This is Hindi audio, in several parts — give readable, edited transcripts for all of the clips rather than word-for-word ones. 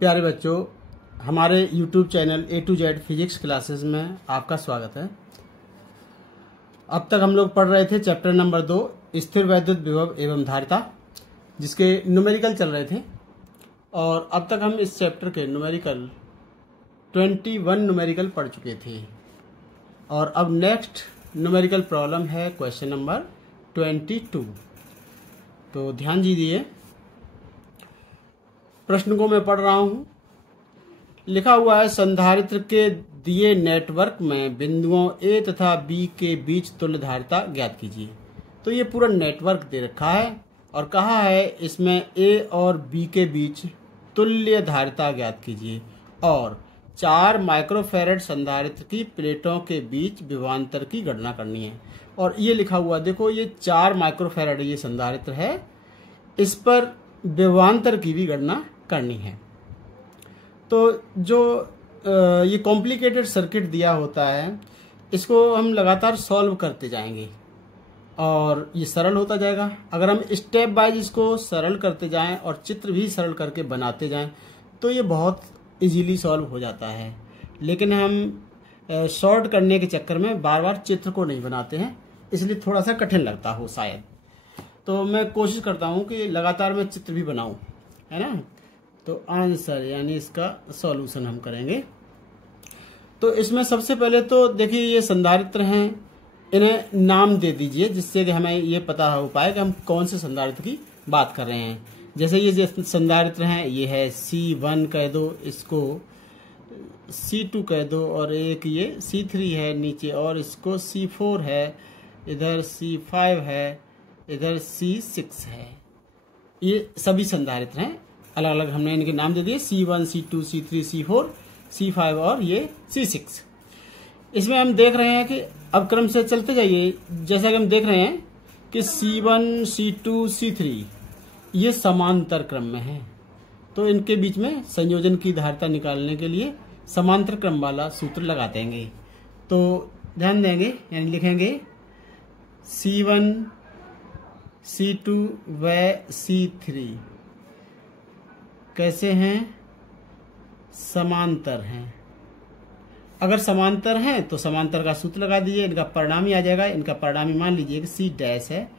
प्यारे बच्चों, हमारे YouTube channel A to Z physics classes में आपका स्वागत है। अब तक हम लोग पढ़ रहे थे चैप्टर नंबर 2 स्थिर वैद्युत विभव एवं धारिता, जिसके न्यूमेरिकल चल रहे थे। और अब तक हम इस चैप्टर के न्यूमेरिकल 21 न्यूमेरिकल पढ़ चुके थे। और अब नेक्स्ट न्यूमेरिकल प्रॉब्लम है क्वेश्चन नंबर 22। तो ध्यान दीजिए, प्रश्न को मैं पढ़ रहा हूं। लिखा हुआ है, संधारित्र के दिए नेटवर्क में बिंदुओं ए तथा बी के बीच तुल्य धारिता ज्ञात कीजिए। तो ये पूरा नेटवर्क दे रखा है और कहा है इसमें ए और बी के बीच तुल्य धारिता ज्ञात कीजिए और 4 माइक्रोफैरड संधारित्र की प्लेटों के बीच विभवांतर की गणना करनी है। और ये लिखा हुआ, देखो ये 4 माइक्रोफैरड ये संधारित्र है, इस पर विभवांतर की भी गणना करनी है। तो जो ये कॉम्प्लिकेटेड सर्किट दिया होता है, इसको हम लगातार सॉल्व करते जाएंगे और ये सरल होता जाएगा। अगर हम स्टेप बाय इसको सरल करते जाएं और चित्र भी सरल करके बनाते जाएं तो ये बहुत इजीली सॉल्व हो जाता है। लेकिन हम शॉर्ट करने के चक्कर में बार बार चित्र को नहीं बनाते हैं, इसलिए थोड़ा सा कठिन लगता हो शायद। तो मैं कोशिश करता हूं कि लगातार मैं चित्र भी बनाऊं, है ना। तो आंसर यानी इसका सॉल्यूशन हम करेंगे। तो इसमें सबसे पहले तो देखिए, ये संधारित्र हैं, इन्हें नाम दे दीजिए जिससे कि हमें ये पता हो पाए कि हम कौन से संधारित्र की बात कर रहे हैं। जैसे ये संधारित्र हैं, ये है C1 कह दो, इसको C2 कह दो, और एक ये C3 है नीचे, और इसको C4 है, इधर C5 है, इधर C6 है। ये सभी संधारित्र हैं, अलग अलग हमने इनके नाम दे दिए, C1, C2, C3, C4, C5 और ये C6। इसमें हम देख रहे हैं कि अब क्रम से चलते जाइए। जैसा कि हम देख रहे हैं कि C1, C2, C3 ये समांतर क्रम में हैं, तो इनके बीच में संयोजन की धारिता निकालने के लिए समांतर क्रम वाला सूत्र लगा देंगे। तो ध्यान देंगे, यानी लिखेंगे C1, C2 व C3 कैसे हैं? समांतर हैं। अगर समांतर हैं तो समांतर का सूत्र लगा दीजिए, इनका परिणामी आ जाएगा। इनका परिणामी मान लीजिए कि C डैश है,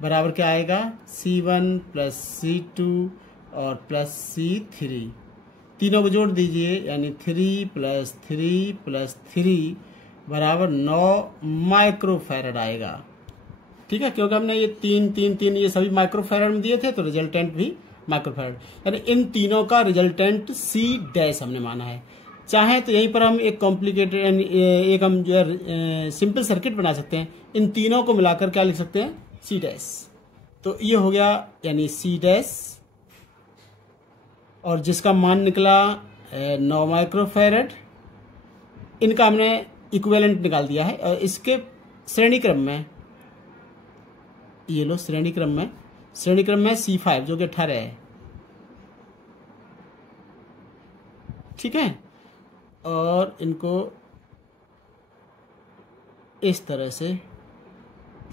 बराबर क्या आएगा? C1 प्लस C2 और प्लस C3, तीनों को जोड़ दीजिए, यानी 3 प्लस 3 प्लस 3 बराबर 9 माइक्रोफैरड आएगा। ठीक है, क्योंकि हमने ये 3 ये सभी माइक्रोफैरड में दिए थे, तो रिजल्टेंट भी माइक्रोफैरड, यानी इन तीनों का रिजल्टेंट C डैश हमने माना है। चाहे तो यहीं पर हम एक कॉम्प्लिकेटेड एक हम जो है सिंपल सर्किट बना सकते हैं। इन तीनों को मिलाकर क्या लिख सकते हैं? C dash. तो ये हो गया, यानी C डैश, और जिसका मान निकला 9 माइक्रोफैरड। इनका हमने इक्विवेलेंट निकाल दिया है। और इसके श्रेणी क्रम में, ये लो श्रेणी क्रम में C5 जो कि 18 है। ठीक है, और इनको इस तरह से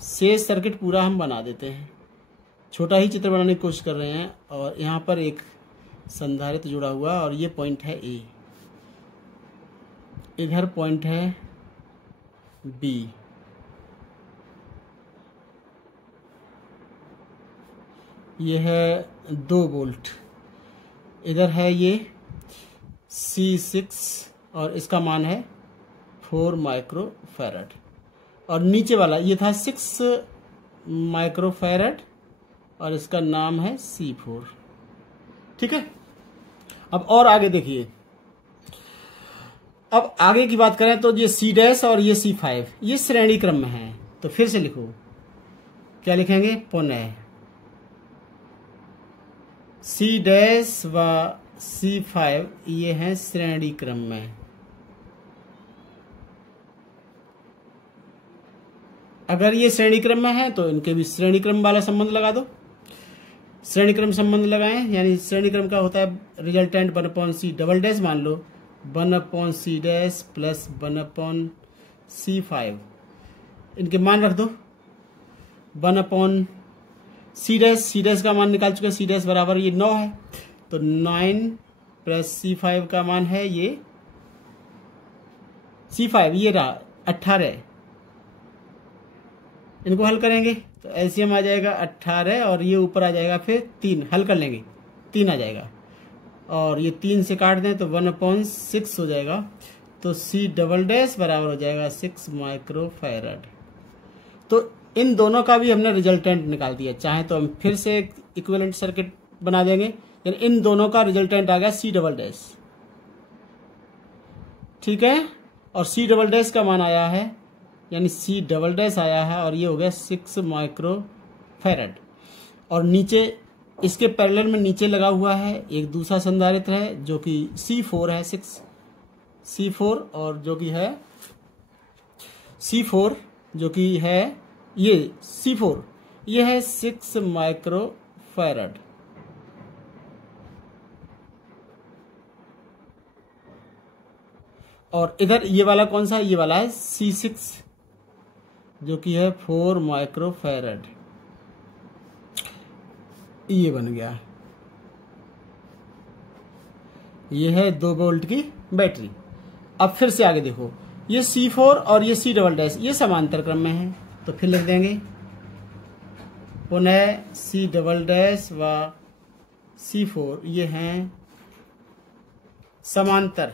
शेष सर्किट पूरा हम बना देते हैं। छोटा ही चित्र बनाने की कोशिश कर रहे हैं, और यहाँ पर एक संधारित्र जुड़ा हुआ, और ये पॉइंट है A, इधर पॉइंट है B, ये है 2 वोल्ट, इधर है ये C6 और इसका मान है 4 माइक्रोफैरड, और नीचे वाला ये था 6 माइक्रोफैरड और इसका नाम है C4। ठीक है, अब और आगे देखिए। अब आगे की बात करें तो ये C डैश और ये C5 ये श्रेणी क्रम में है। तो फिर से लिखो, क्या लिखेंगे? पुनः C डैश व C5 ये हैं श्रेणी क्रम में। अगर ये श्रेणी क्रम में है तो इनके भी श्रेणी क्रम वाला संबंध लगा दो। श्रेणी क्रम संबंध लगाएं, यानी श्रेणी क्रम का होता है रिजल्टेंट 1/C डबल डैश, मान लो 1/C डैश प्लस 1/C5। इनके मान रख दो, 1/C डैश, C डैश का मान निकाल चुके हैं, C डैश बराबर ये 9 है, तो 9 प्लस C5 का मान है ये C5, ये रहा 18। इनको हल करेंगे तो एलसीएम आ जाएगा 18 और ये ऊपर आ जाएगा फिर 3, हल कर लेंगे 3 आ जाएगा और ये 3 से काट दें तो 1/6 हो जाएगा। तो C डबल डैश बराबर हो जाएगा 6 माइक्रोफैरड। तो इन दोनों का भी हमने रिजल्टेंट निकाल दिया। चाहे तो हम फिर से एक इक्विवेलेंट सर्किट बना देंगे, यानी इन दोनों का रिजल्टेंट आ गया C डबल डैश, ठीक है। और C डबल डैश का मान आया है, यानी C डबल डैश आया है और ये हो गया 6 माइक्रोफैरड। और नीचे इसके पैरेलल में नीचे लगा हुआ है एक दूसरा संधारित्र है जो कि C4 है, 6 C4 और जो कि है C4 जो कि है ये C4 ये है 6 माइक्रोफैरड। और इधर ये वाला कौन सा है, ये वाला है C6 जो कि है 4 माइक्रोफैरड। ये बन गया, ये है 2 वोल्ट की बैटरी। अब फिर से आगे देखो, ये C4 और ये C डबल डैश ये समांतर क्रम में है, तो फिर लिख देंगे पुनः C डबल डैश व C4 ये हैं समांतर।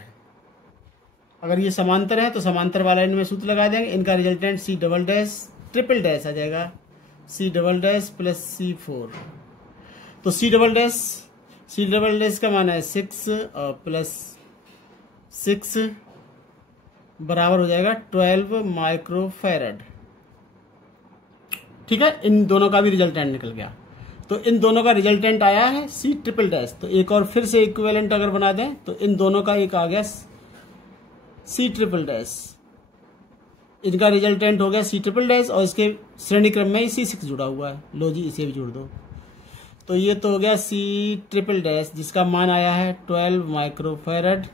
अगर ये समांतर है तो समांतर वाला इनमें सूत्र लगा देंगे, इनका resultant C double dash triple dash आ जाएगा, C double dash plus C4। तो C डबल डैश का मान है 6 और प्लस 6 बराबर हो जाएगा 12 माइक्रोफैरड, ठीक है। इन दोनों का भी रिजल्टेंट निकल गया। तो इन दोनों का रिजल्टेंट आया है C ट्रिपल डैश। तो एक और फिर से इक्विवेलेंट अगर बना दें तो इन दोनों का एक आ गया C ट्रिपल डैश, इनका रिजल्टेंट हो गया C ट्रिपल डैश और इसके श्रेणी क्रम में C6 जुड़ा हुआ है। लो जी, इसे भी जोड़ दो। तो ये तो हो गया C ट्रिपल डैश जिसका मान आया है 12 माइक्रोफैरड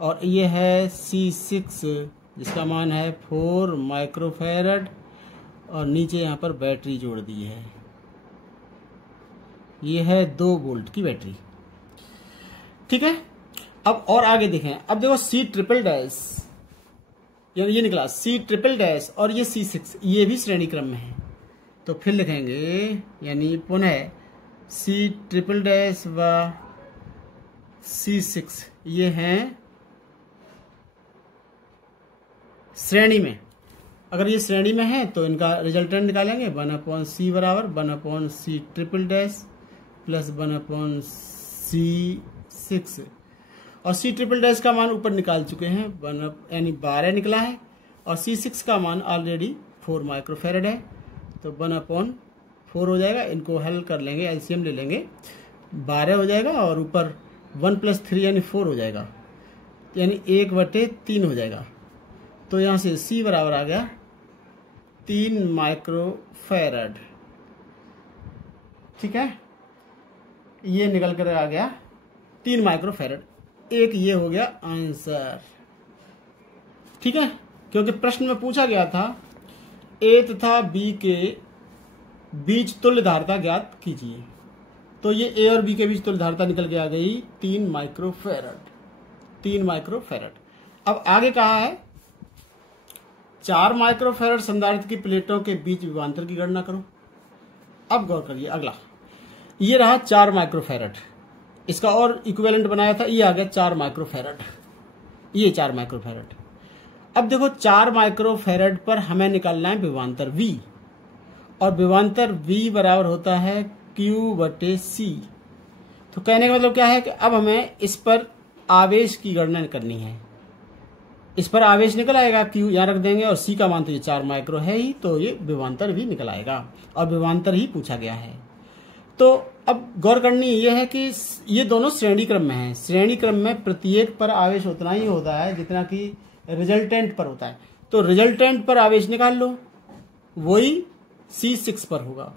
और ये है C6 जिसका मान है 4 माइक्रोफैरड और नीचे यहाँ पर बैटरी जोड़ दी है, ये है 2 वोल्ट की बैटरी, ठीक है। अब और आगे देखें, अब देखो C ट्रिपल डैश यानी ये निकला C ट्रिपल डैश और ये C6 ये भी श्रेणी क्रम में है। तो फिर लिखेंगे यानी पुनः C ट्रिपल डैश व C6 ये हैं श्रेणी में। अगर ये श्रेणी में है तो इनका रिजल्टेंट निकालेंगे 1/C बराबर 1/C triple dash plus 1/C6 और C ट्रिपल डैश का मान ऊपर निकाल चुके हैं, यानी 12 निकला है और C6 का मान ऑलरेडी 4 माइक्रोफैरड है। तो 1/4 हो जाएगा, इनको हल कर लेंगे, एलसीएम ले लेंगे, 12 हो जाएगा और ऊपर 1 + 3 यानी 4 हो जाएगा, यानी 1/3 हो जाएगा। तो यहाँ से C बराबर आ गया 3 माइक्रोफैरड, ठीक है। ये निकल कर आ गया 3 माइक्रोफैरड। एक ये हो गया आंसर, ठीक है, क्योंकि प्रश्न में पूछा गया था A तथा B के बीच तुल्य धारिता ज्ञात कीजिए। तो ये A और B के बीच तुल्य धारिता निकल के आ गई 3 माइक्रोफैरड। अब आगे कहा है 4 माइक्रोफैरड संधारित्र की प्लेटों के बीच विभवांतर की गणना करो। अब गौर करिए, अगला ये रहा 4 माइक्रोफैरड, इसका और इक्विवेलेंट बनाया था, ये आ गया 4 माइक्रोफैरड, ये 4 माइक्रोफैरड। अब देखो 4 माइक्रोफैरड पर हमें निकालना है विभवांतर V और विभवांतर V बराबर होता है Q/C। तो कहने का मतलब क्या है कि अब हमें इस पर आवेश की गणना करनी है। इस पर आवेश निकल आएगा, Q यहाँ रख देंगे और C का मान तो ये 4 माइक्रो है ही, तो ये विभवांतर भी निकल आएगा और विभवांतर ही पूछा गया है। तो अब गौर करनी यह है कि ये दोनों श्रेणी क्रम में हैं। श्रेणी क्रम में प्रत्येक पर आवेश उतना ही होता है जितना कि रिजल्टेंट पर होता है। तो रिजल्टेंट पर आवेश निकाल लो, वही C6 पर होगा।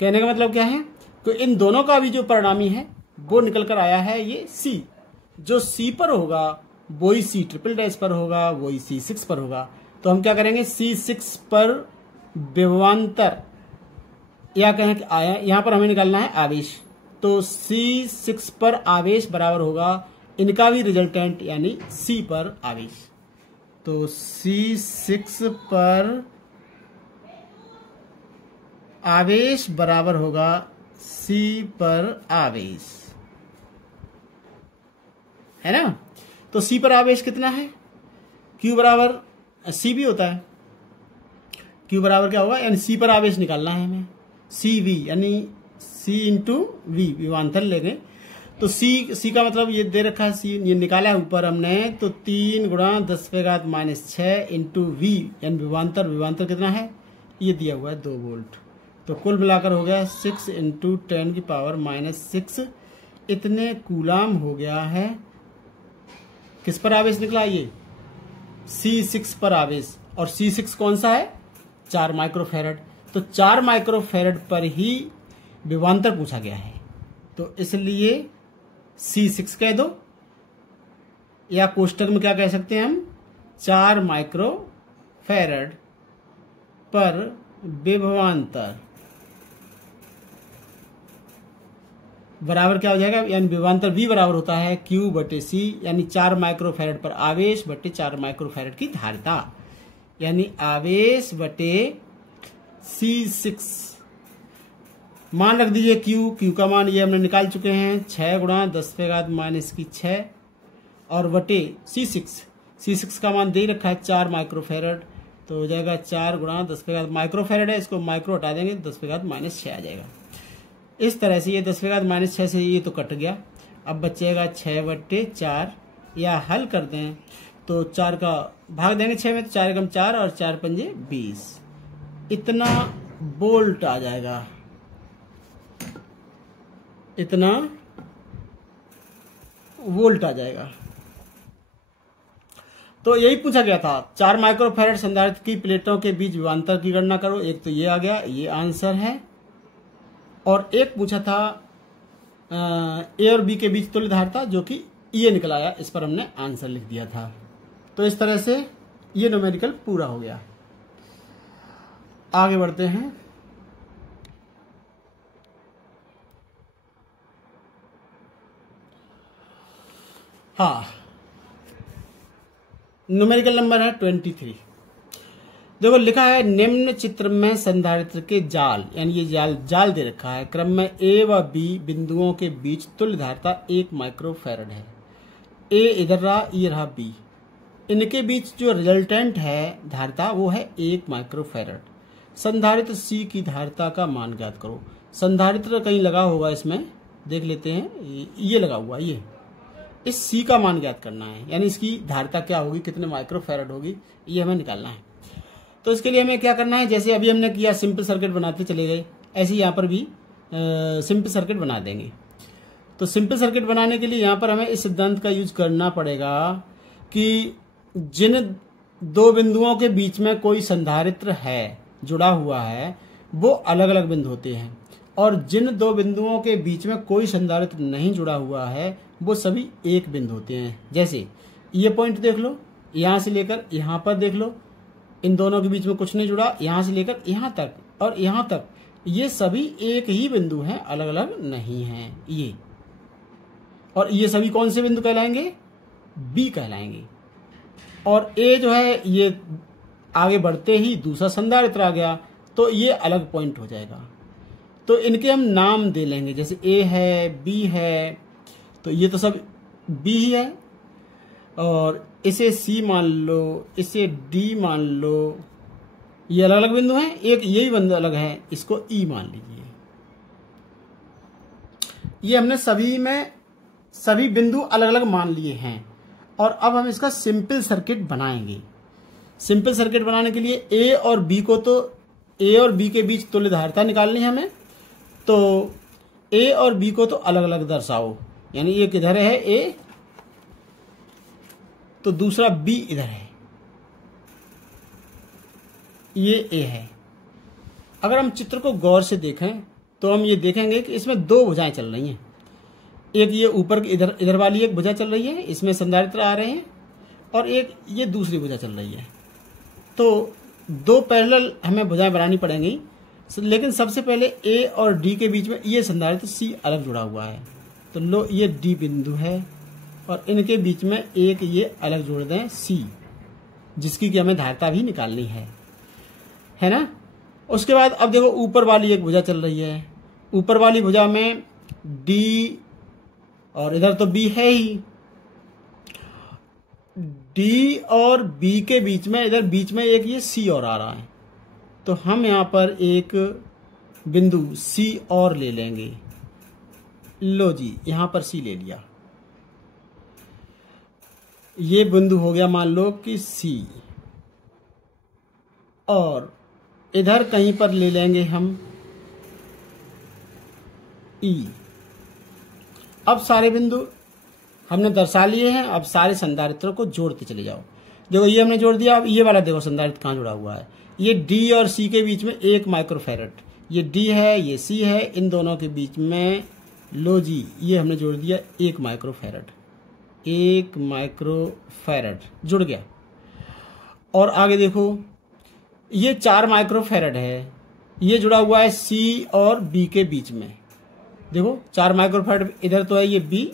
कहने का मतलब क्या है कि इन दोनों का भी जो परिणामी है वो निकल कर आया है ये C। जो C पर होगा वही C ट्रिपल डैश पर होगा, वही C6 पर होगा। तो हम क्या करेंगे, C6 पर विभवांतर या कहें कि आया, यहां पर हमें निकालना है आवेश। तो C6 पर आवेश बराबर होगा इनका भी रिजल्टेंट यानी C पर आवेश। तो C6 पर आवेश बराबर होगा C पर आवेश, है ना। तो C पर आवेश कितना है, Q बराबर C भी होता है, Q बराबर क्या होगा, यानी C पर आवेश निकालना है हमें, CV यानी C इंटू V, विभवांतर लेंगे। तो C का मतलब ये दे रखा है, C ये निकाला है ऊपर हमने, तो 3 गुणा 10⁻⁶ इंटू V यानी विभवांतर कितना है, ये दिया हुआ है 2 वोल्ट। तो कुल मिलाकर हो गया 6 इंटू 10⁻⁻6 इतने कूलाम हो गया है। किस पर आवेश निकला, ये C6 पर आवेश, और C6 कौन सा है, 4 माइक्रोफैरड। तो 4 माइक्रोफैरड पर ही विभवांतर पूछा गया है, तो इसलिए C6 कह दो, या कोष्टक में क्या कह सकते हैं हम, 4 माइक्रोफैरड पर विभवांतर बराबर क्या हो जाएगा, यानी विभवांतर V बराबर होता है Q बटे C, यानी 4 माइक्रोफैरड पर आवेश बटे 4 माइक्रोफैरड की धारिता, यानी आवेश बटे C6। मान रख दीजिए Q का मान ये हमने निकाल चुके हैं, 6 गुणा 10⁻⁻6 और बटे C6 का मान दे रखा है 4 माइक्रोफैरड, तो हो जाएगा 4 गुणा 10 माइक्रोफैरड है, इसको माइक्रो हटा देंगे 10⁻⁶ आ जाएगा। इस तरह से ये 10⁻⁶ से ये तो कट गया, अब बचेगा 6/4, या हल कर दें तो 4 का भाग देंगे 6 में, तो 4 एकम 4 और 4 पंजे 20, इतना वोल्ट आ जाएगा, इतना वोल्ट आ जाएगा। तो यही पूछा गया था, 4 माइक्रोफैरड संधारित्र की प्लेटों के बीच विभवांतर की गणना करो। एक तो ये आ गया, ये आंसर है, और एक पूछा था ए और बी के बीच तुल्य धारिता, जो कि ये निकल आया, इस पर हमने आंसर लिख दिया था। तो इस तरह से ये न्यूमेरिकल पूरा हो गया। आगे बढ़ते हैं। हाँ, न्यूमेरिकल नंबर है 23। देखो लिखा है, निम्न चित्र में संधारित्र के जाल, यानी ये जाल दे रखा है, क्रम में A व B बिंदुओं के बीच तुल्य धारिता 1 माइक्रोफैरड है। A इधर रहा, ये रहा B, इनके बीच जो रिजल्टेंट है धारिता वो है 1 माइक्रोफैरड। संधारित्र C की धारिता का मान ज्ञात करो। संधारित्र कहीं लगा होगा, इसमें देख लेते हैं, ये लगा हुआ, ये इस C का मान ज्ञात करना है, यानी इसकी धारिता क्या होगी, कितने माइक्रोफैरड होगी, ये हमें निकालना है। तो इसके लिए हमें क्या करना है, जैसे अभी हमने किया सिंपल सर्किट बनाते चले गए, ऐसे यहाँ पर भी सिंपल सर्किट बना देंगे। तो सिंपल सर्किट बनाने के लिए यहाँ पर हमें इस सिद्धांत का यूज करना पड़ेगा कि जिन 2 बिंदुओं के बीच में कोई संधारित्र है, जुड़ा हुआ है, वो अलग अलग बिंदु होते हैं, और जिन 2 बिंदुओं के बीच में कोई संधारित्र नहीं जुड़ा हुआ है, वो सभी एक बिंदु होते हैं। जैसे ये पॉइंट देख लो, यहाँ से लेकर यहाँ पर देख लो, इन दोनों के बीच में कुछ नहीं जुड़ा, यहाँ से लेकर यहाँ तक और यहाँ तक, ये सभी एक ही बिंदु हैं, अलग अलग नहीं हैं ये। और ये सभी कौन से बिंदु कहलाएंगे, बी कहलाएंगे। और ए जो है, ये आगे बढ़ते ही दूसरा संधारित्र आ गया, तो ये अलग पॉइंट हो जाएगा। तो इनके हम नाम दे लेंगे, जैसे ए है, बी है, तो ये तो सब बी ही है, और इसे सी मान लो, इसे डी मान लो, ये अलग अलग बिंदु हैं, एक यही बिंदु अलग है, इसको ई मान लीजिए। ये हमने सभी बिंदु अलग अलग मान लिए हैं, और अब हम इसका सिंपल सर्किट बनाएंगे। सिंपल सर्किट बनाने के लिए ए और बी के बीच तुल्य धारिता निकालनी है हमें। तो ए और बी को तो अलग अलग दर्शाओ, यानी एक इधर है ए, तो दूसरा बी इधर है, ये ए है। अगर हम चित्र को गौर से देखें तो हम ये देखेंगे कि इसमें 2 भुजाएं चल रही हैं। एक ये ऊपर इधर वाली एक भुजा चल रही है, इसमें संधारित्र आ रहे हैं, और एक ये दूसरी भुजा चल रही है। तो 2 पैरेलल हमें भुजाएं बनानी पड़ेंगी। लेकिन सबसे पहले ए और डी के बीच में ये संधारित्र सी अलग जुड़ा हुआ है। तो लो ये डी बिंदु है और इनके बीच में एक ये अलग जोड़ दें सी, जिसकी कि हमें धारिता भी निकालनी है ना। उसके बाद अब देखो ऊपर वाली एक भुजा चल रही है, ऊपर वाली भुजा में डी और इधर तो बी है ही, डी और बी के बीच में इधर बीच में एक ये सी और आ रहा है। तो हम यहां पर एक बिंदु सी और ले लेंगे। लो जी यहां पर सी ले लिया, ये बिंदु हो गया मान लो कि सी, और इधर कहीं पर ले लेंगे हम ई। अब सारे बिंदु हमने दर्शा लिए हैं, अब सारे संधारित्रों को जोड़ते चले जाओ। देखो ये हमने जोड़ दिया। अब ये वाला देखो संधारित्र कहाँ जुड़ा हुआ है, ये डी और सी के बीच में 1 माइक्रोफैरड, ये डी है ये सी है, इन दोनों के बीच में लो जी ये हमने जोड़ दिया 1 माइक्रोफैरड, 1 माइक्रोफैरड जुड़ गया। और आगे देखो ये 4 माइक्रोफैरड है, ये जुड़ा हुआ है सी और बी के बीच में। देखो 4 माइक्रोफैरड इधर तो है ये बी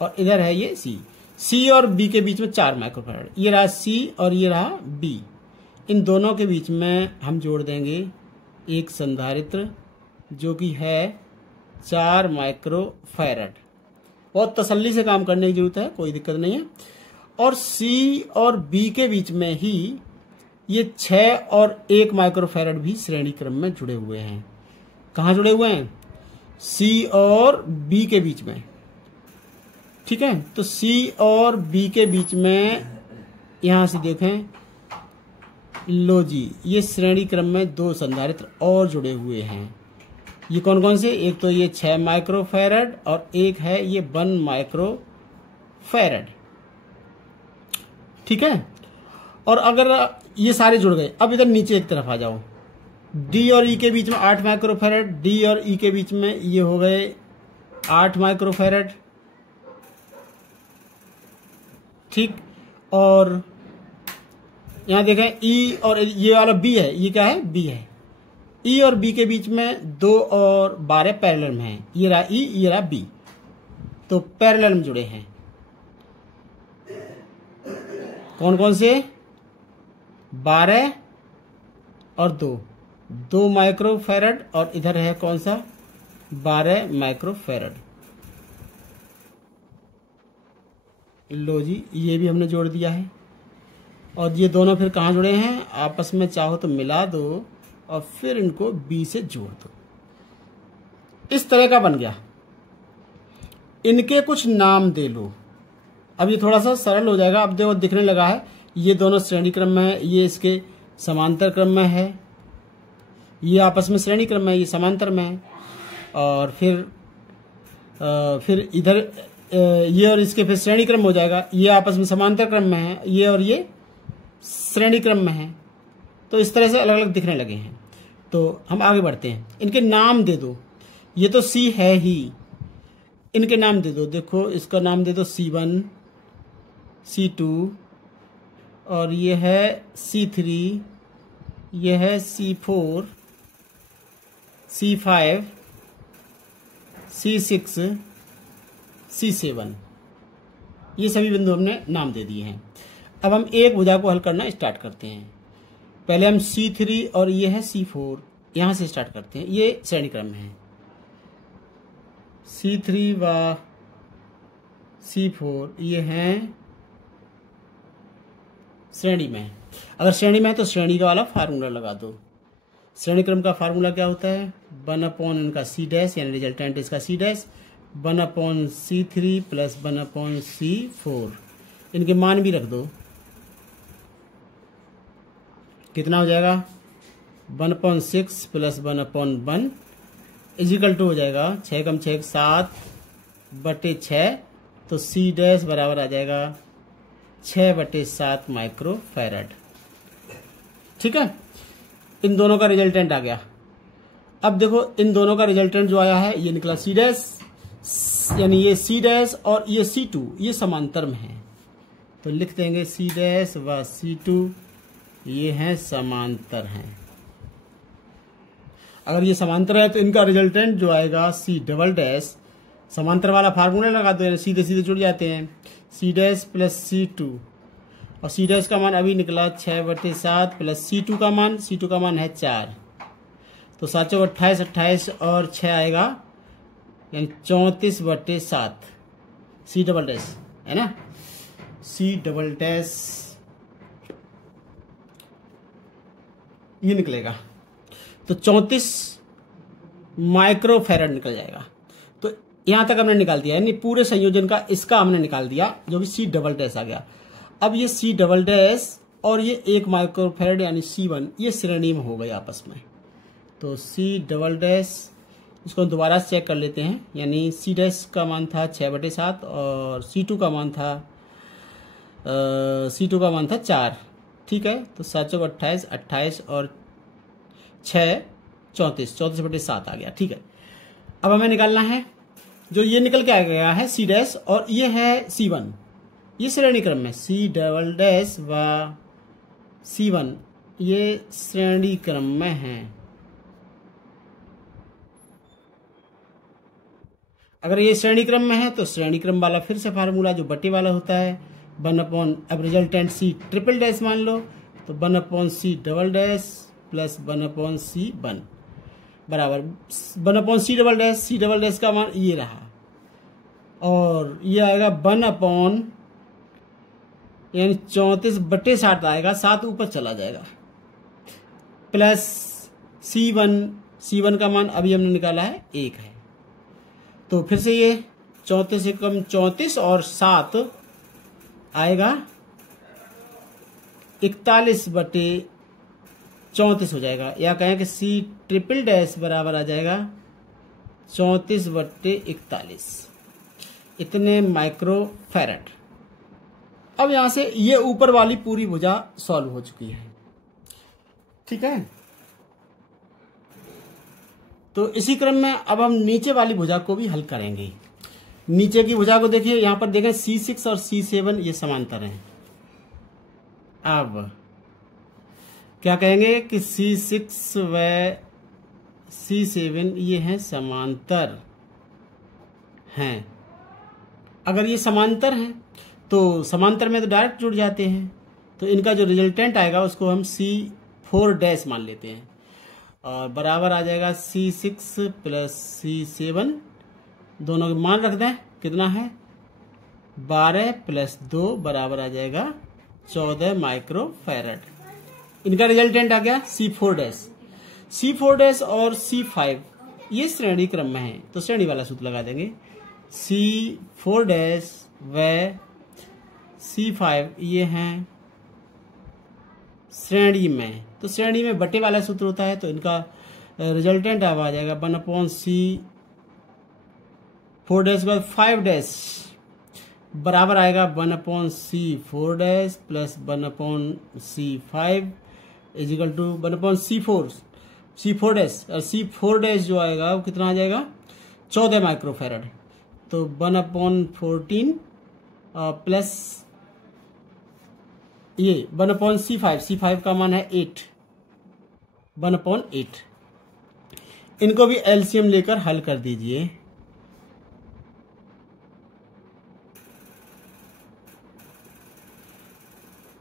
और इधर है ये सी, सी और बी के बीच में 4 माइक्रोफैरड, ये रहा सी और ये रहा बी। इन दोनों के बीच में हम जोड़ देंगे एक संधारित्र जो कि है 4 माइक्रोफैरड। बहुत तसल्ली से काम करने की जरूरत है, कोई दिक्कत नहीं है। और सी और बी के बीच में ही ये 6 और 1 माइक्रोफैरड भी श्रेणी क्रम में जुड़े हुए हैं। कहाँ जुड़े हुए हैं? सी और बी के बीच में। ठीक है, तो सी और बी के बीच में यहां से देखें, लो जी ये श्रेणी क्रम में 2 संधारित्र और जुड़े हुए हैं। ये कौन कौन से? एक तो ये 6 माइक्रोफैरड और एक है ये 1 माइक्रोफैरड। ठीक है, और अगर ये सारे जुड़ गए, अब इधर नीचे एक तरफ आ जाओ, डी और ई के बीच में 8 माइक्रोफैरड, डी और ई के बीच में ये हो गए 8 माइक्रोफैरड। ठीक, और यहां देखें ई और ये वाला बी है, ये क्या है? बी है। ई और बी के बीच में 2 और 12 पैरेलल में है, ये रहा ई ये रहा बी, तो पैरेलल में जुड़े हैं। कौन कौन से? 12 और 2 माइक्रोफैरड, और इधर है कौन सा? 12 माइक्रोफैरड। लो जी ये भी हमने जोड़ दिया है। और ये दोनों फिर कहाँ जुड़े हैं? आपस में चाहो तो मिला दो और फिर इनको बी से जोड़ दो। इस तरह का बन गया। इनके कुछ नाम दे लो। अब ये थोड़ा सा सरल हो जाएगा। अब देखो दिखने लगा है, ये दोनों श्रेणी क्रम में है, ये इसके समांतर क्रम में है, ये आपस में श्रेणी क्रम में है, ये समांतर में है। और फिर इधर ये और इसके फिर श्रेणी क्रम हो जाएगा, ये आपस में समांतर क्रम में है, ये और ये श्रेणी क्रम में है। तो इस तरह से अलग अलग दिखने लगे हैं। तो हम आगे बढ़ते हैं। इनके नाम दे दो। ये तो सी है ही, इनके नाम दे दो। देखो इसका नाम दे दो C1, C2, और ये है C3, ये है C4, C5, C6, C7। ये सभी बिंदु हमने नाम दे दिए हैं। अब हम एक भुजा को हल करना स्टार्ट करते हैं। पहले हम C3 और ये है C4, यहां से स्टार्ट करते हैं। ये श्रेणी क्रम में है, C3 व C4 ये हैं श्रेणी में। अगर श्रेणी में है तो श्रेणी का वाला फार्मूला लगा दो। श्रेणी क्रम का फार्मूला क्या होता है? 1/, इनका C डैश यानी रिजल्टेंट इसका C dash, 1/C3 plus 1/C4। इनके मान भी रख दो। कितना हो जाएगा? 1/6 प्लस 1/1 इजिकल टू हो जाएगा 6 कम 6 7/6। तो C डैश बराबर आ जाएगा 6/7 माइक्रोफैरड। ठीक है, इन दोनों का रिजल्टेंट आ गया। अब देखो इन दोनों का रिजल्टेंट जो आया है ये निकला C डैश, यानी ये C डैश और ये C2 ये समांतर में है। तो लिख देंगे C डैश व C2 ये हैं समांतर हैं। अगर ये समांतर है तो इनका रिजल्टेंट जो आएगा सी डबल डैश, समांतर वाला फार्मूला लगा दो, सीधे सीधे जुड़ जाते हैं, c dash plus c two, और सी डैश का मान अभी निकला 6/7 प्लस सी टू का मान है 4, तो 7 28 28 और 6 आएगा यानी 34/7 सी डबल डैश है ना, सी डबल डैश ये निकलेगा तो 34 माइक्रोफैरड निकल जाएगा। तो यहां तक हमने निकाल दिया, यानी पूरे संयोजन का इसका हमने निकाल दिया जो कि सी डबल डैश आ गया। अब ये सी डबल डैश और ये 1 माइक्रोफैरड यानी C1 ये श्रेणी में हो गए आपस में। तो सी डबल डैश इसको दोबारा चेक कर लेते हैं, यानी सी डैश का मान था 6/7 और C2 का मान था 4, ठीक है। तो 7 28 28 और 6 34/7 आ गया, ठीक है। अब हमें निकालना है जो ये निकल के आ गया है सी डैश और ये है C1, ये श्रेणी क्रम में सी डबल डैश व C1 ये श्रेणी क्रम में है। अगर ये श्रेणी क्रम में है तो श्रेणी क्रम वाला फिर से फार्मूला जो बटे वाला होता है 1/, अब रिजल्टेंट सी ट्रिपल डैश मान लो तो 1/C double dash plus 1/C1 बराबर 1/C double dash, c double dash का मान ये रहा और ये आएगा 1/, यानी 34/7 आएगा, 7 ऊपर चला जाएगा, प्लस C1 का मान अभी हमने निकाला है 1 है। तो फिर से ये 34 से कम 34 और 7 आएगा 41/34 हो जाएगा, या कहें कि सी ट्रिपल डैश बराबर आ जाएगा 34/41, इतने माइक्रोफैरड। अब यहां से ये ऊपर वाली पूरी भुजा सॉल्व हो चुकी है, ठीक है। तो इसी क्रम में अब हम नीचे वाली भुजा को भी हल करेंगे। नीचे की भुजा को देखिए, यहां पर देखें C6 और C7 ये समांतर हैं। अब क्या कहेंगे कि C6 व C7 ये हैं समांतर हैं। अगर ये समांतर हैं तो समांतर में तो डायरेक्ट जुड़ जाते हैं, तो इनका जो रिजल्टेंट आएगा उसको हम C4 डैश मान लेते हैं और बराबर आ जाएगा C6 प्लस C7, दोनों के मान रख दें, कितना है 12 प्लस 2 बराबर आ जाएगा 14 माइक्रोफैरड। इनका रिजल्टेंट आ गया C4 डैश और C5 ये श्रेणी क्रम में है, तो श्रेणी वाला सूत्र लगा देंगे, C4 डैश व C5 ये हैं श्रेणी में, तो श्रेणी में बटे वाला सूत्र होता है, तो इनका रिजल्टेंट अब आ जाएगा 1/C4 डैश के बाद 5 डैश बराबर आएगा 1/C4 dash plus 1/C5 is equal to 1/C4 dash, और C4 डैश जो आएगा वो कितना आ जाएगा 14 माइक्रोफैरड, तो 1/14 प्लस ये 1/C5 का मान है 8, 1/8। इनको भी एलसीएम लेकर हल कर दीजिए।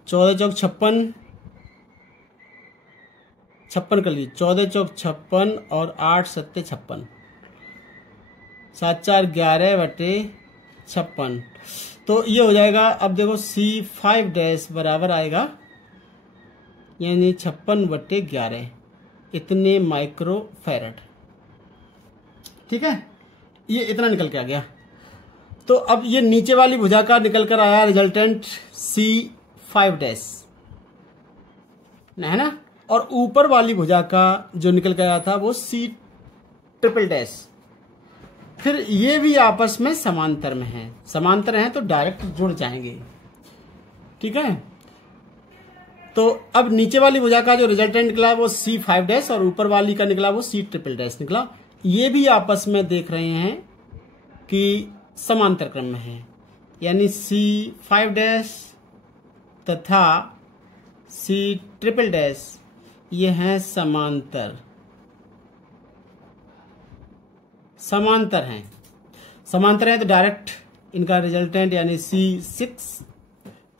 चौदह चौक 56 कर लीजिए, 14 चौक 56 और 8 सत्ते 56, 7 4 11/56, तो ये हो जाएगा। अब देखो C5 डैश बराबर आएगा यानी 56/11 इतने माइक्रोफैरड, ठीक है। ये इतना निकल के आ गया। तो अब ये नीचे वाली भुजा का निकल कर आया रिजल्टेंट C5 डैश है ना, और ऊपर वाली भुजा का जो निकल के आया था वो C ट्रिपल डैश। फिर ये भी आपस में समांतर में है, समांतर हैं तो डायरेक्ट जुड़ जाएंगे, ठीक है। तो अब नीचे वाली भुजा का जो रिजल्टेंट निकला वो C5 डैश और ऊपर वाली का निकला वो C ट्रिपल डैश निकला। ये भी आपस में देख रहे हैं कि समांतर क्रम में है, यानी C5 डैश तथा C ट्रिपल डैश ये हैं समांतर, समांतर हैं। समांतर हैं तो डायरेक्ट इनका रिजल्टेंट यानी C6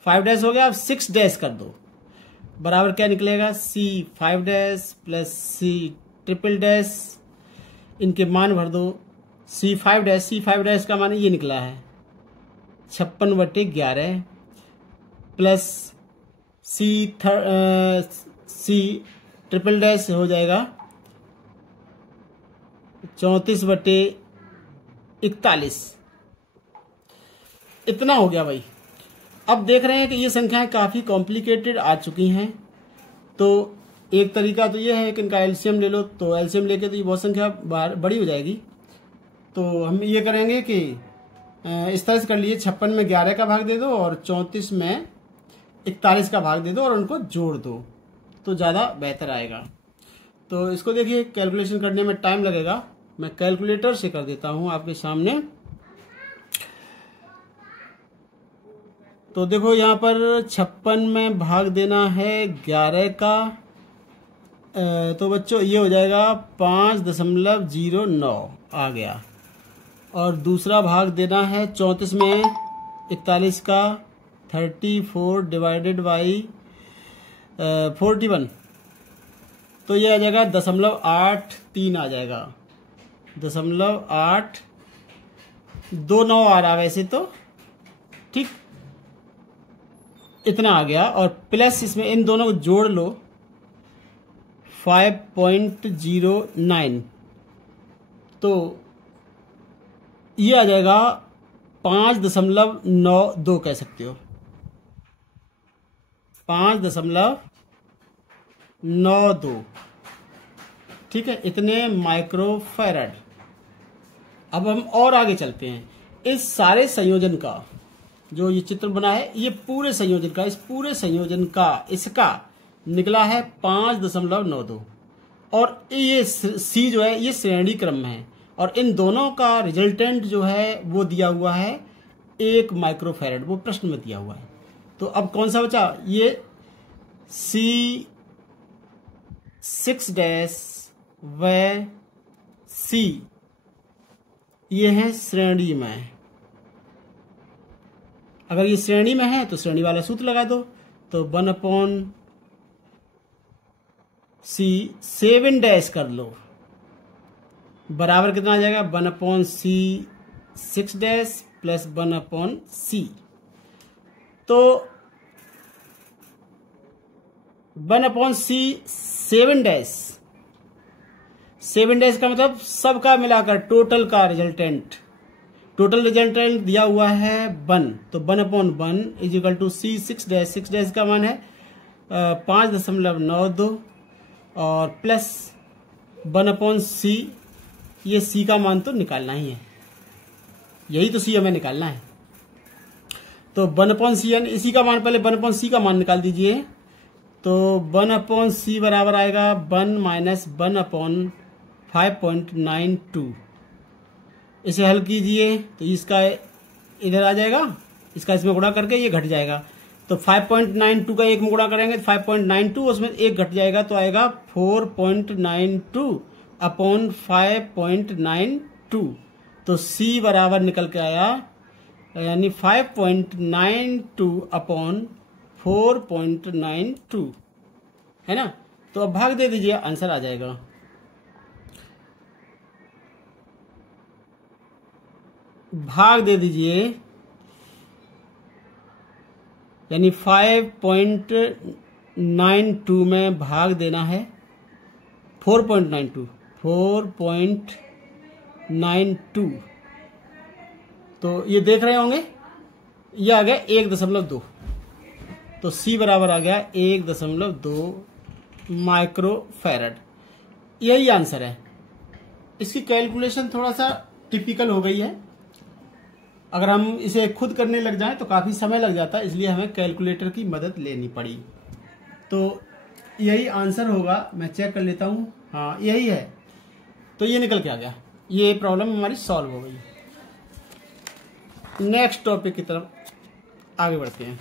5 डैश हो गया। अब 6 डैश कर दो, बराबर क्या निकलेगा, C5 dash plus C triple dash, इनके मान भर दो। C5 डैश का मान ये निकला है 56/11 प्लस C ट्रिपल डैश हो जाएगा 34/41। इतना हो गया भाई। अब देख रहे हैं कि ये संख्याएं काफी कॉम्प्लिकेटेड आ चुकी हैं, तो एक तरीका तो ये है कि इनका एलसीएम ले लो, तो एलसीएम लेके तो ये बहुत संख्या बड़ी हो जाएगी। तो हम ये करेंगे कि इस तरह से कर लिए, 56 में 11 का भाग दे दो और 34 में 41 का भाग दे दो और उनको जोड़ दो, तो ज़्यादा बेहतर आएगा। तो इसको देखिए कैलकुलेशन करने में टाइम लगेगा, मैं कैलकुलेटर से कर देता हूँ आपके सामने। तो देखो यहाँ पर 56 में भाग देना है 11 का, तो बच्चों ये हो जाएगा 5.09 आ गया। और दूसरा भाग देना है 34 में 41 का, 34 डिवाइडेड बाई 41, तो ये आ जाएगा 0.83 आ जाएगा, 0.829 आ रहा वैसे तो, ठीक इतना आ गया। और प्लस इसमें इन दोनों को जोड़ लो 5.09, तो ये आ जाएगा 5.92 कह सकते हो, 5.92, ठीक है, इतने माइक्रोफैरड। अब हम और आगे चलते हैं। इस सारे संयोजन का जो ये चित्र बना है, ये पूरे संयोजन का, इस पूरे संयोजन का इसका निकला है 5.92। और ये C जो है ये श्रेणी क्रम में है, और इन दोनों का रिजल्टेंट जो है वो दिया हुआ है 1 माइक्रोफैरड, वो प्रश्न में दिया हुआ है। तो अब कौन सा बचा, ये C6 डैश व C ये है श्रेणी में। अगर ये श्रेणी में है तो श्रेणी वाला सूत्र लगा दो, तो 1/C 7 डैश कर लो, बराबर कितना आ जाएगा 1/C 6 डैश प्लस 1/C। तो 1/C 7 डैश, 7 डैश का मतलब सबका मिलाकर टोटल का रिजल्टेंट, टोटल रिजल्टेंट दिया हुआ है 1, तो 1/1 is equal to C 6 dash, 6 dash का मान है 5.92 और प्लस 1/C, ये C का मान तो निकालना ही है, यही तो C हमें निकालना है। तो 1/C इसी का मान, पहले 1/C का मान निकाल दीजिए, तो 1/C बराबर आएगा 1 माइनस 1/5.92। इसे हल कीजिए तो इसका इधर आ जाएगा, इसका इसमें गुणा करके ये घट जाएगा, तो 5.92 का एक में गुणा करेंगे 5.92, उसमें एक घट जाएगा तो आएगा 4.92 अपॉन 5.92। तो C बराबर निकल के आया यानी 5.92 अपॉन 4.92, है ना। तो अब भाग दे दीजिए, आंसर आ जाएगा। भाग दे दीजिए, यानी 5.92 में भाग देना है 4.92, तो ये देख रहे होंगे, ये आ गया 1.2, तो C बराबर आ गया 1.2 माइक्रोफैरड। यही आंसर है। इसकी कैलकुलेशन थोड़ा सा टिपिकल हो गई है, अगर हम इसे खुद करने लग जाएं तो काफ़ी समय लग जाता है, इसलिए हमें कैलकुलेटर की मदद लेनी पड़ी। तो यही आंसर होगा, मैं चेक कर लेता हूँ, हाँ यही है। तो ये निकल के आ गया, ये प्रॉब्लम हमारी सॉल्व हो गई। नेक्स्ट टॉपिक की तरफ आगे बढ़ते हैं।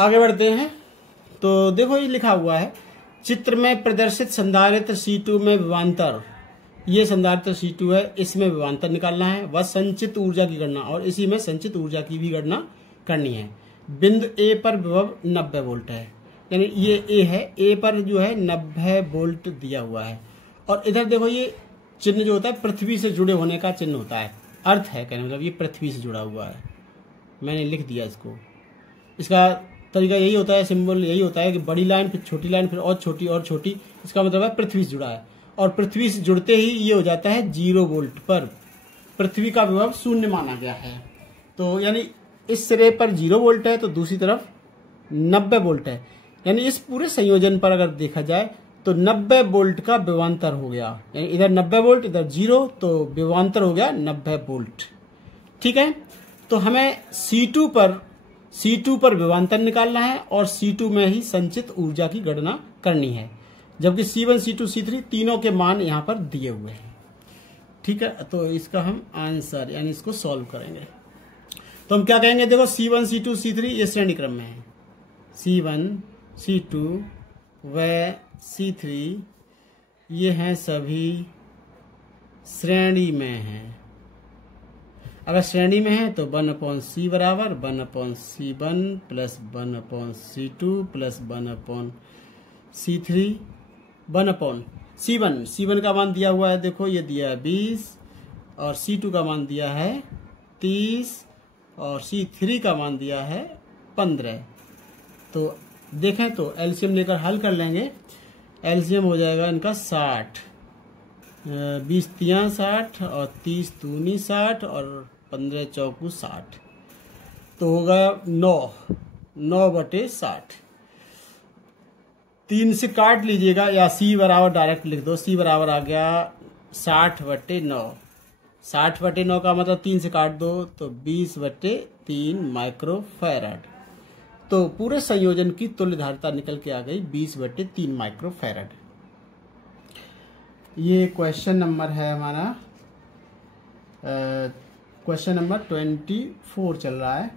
आगे बढ़ते हैं। तो देखो ये लिखा हुआ है, चित्र में प्रदर्शित संधारित्र C2 में विभवांतर, ये संधारित्र C2 है, इसमें विभवांतर निकालना है, वह संचित ऊर्जा की गणना, और इसी में संचित ऊर्जा की भी गणना करनी है। बिंदु A पर विभव 90 वोल्ट है, यानी ये A है, A पर जो है 90 वोल्ट दिया हुआ है। और इधर देखो ये चिन्ह जो होता है पृथ्वी से जुड़े होने का चिन्ह होता है, अर्थ है कहने मतलब ये पृथ्वी से जुड़ा हुआ है, मैंने लिख दिया इसको। इसका तरीका यही होता है, सिंबल यही होता है कि बड़ी लाइन फिर छोटी लाइन फिर और छोटी, इसका मतलब है पृथ्वी से जुड़ा है। और पृथ्वी से जुड़ते ही ये हो जाता है 0 वोल्ट पर पृथ्वी का विभव 0 माना गया है। तो यानी इस सिरे पर 0 वोल्ट है तो दूसरी तरफ 90 वोल्ट है, यानी इस पूरे संयोजन पर अगर देखा जाए तो 90 वोल्ट का विभवांतर हो गया, यानी इधर 90 वोल्ट इधर 0, तो विभवांतर हो गया 90 वोल्ट। ठीक है, तो हमें C2 पर विभवांतर निकालना है और C2 में ही संचित ऊर्जा की गणना करनी है, जबकि C1, C2, C3 तीनों के मान यहाँ पर दिए हुए हैं। ठीक है, तो इसका हम आंसर यानी इसको सॉल्व करेंगे। तो हम क्या कहेंगे, देखो C1, C2, C3 ये श्रेणी क्रम में है, C1, C2 व C3 ये हैं सभी श्रेणी में हैं। अगर श्रेणी में है तो 1/C बराबर 1/C1 plus 1/C2 plus 1/C3 1/C1। C1 का मान दिया हुआ है, देखो ये दिया है 20 और C2 का मान दिया है 30 और C3 का मान दिया है 15। तो देखें तो एलसीएम लेकर हल कर लेंगे, एलसीएम हो जाएगा इनका 60, 20 तिया 60 और 30 दूनी 60 और 15 चौकू 60, तो होगा 9/60। 3 से काट लीजिएगा या C बराबर डायरेक्ट लिख दो, C बराबर आ गया 60/9। 60/9 का मतलब 3 से काट दो तो 20/3 माइक्रोफैराड। तो पूरे संयोजन की तुल्य धारिता निकल के आ गई 20/3 माइक्रोफैराड। ये क्वेश्चन नंबर है हमारा, क्वेश्चन नंबर 24 चल रहा है।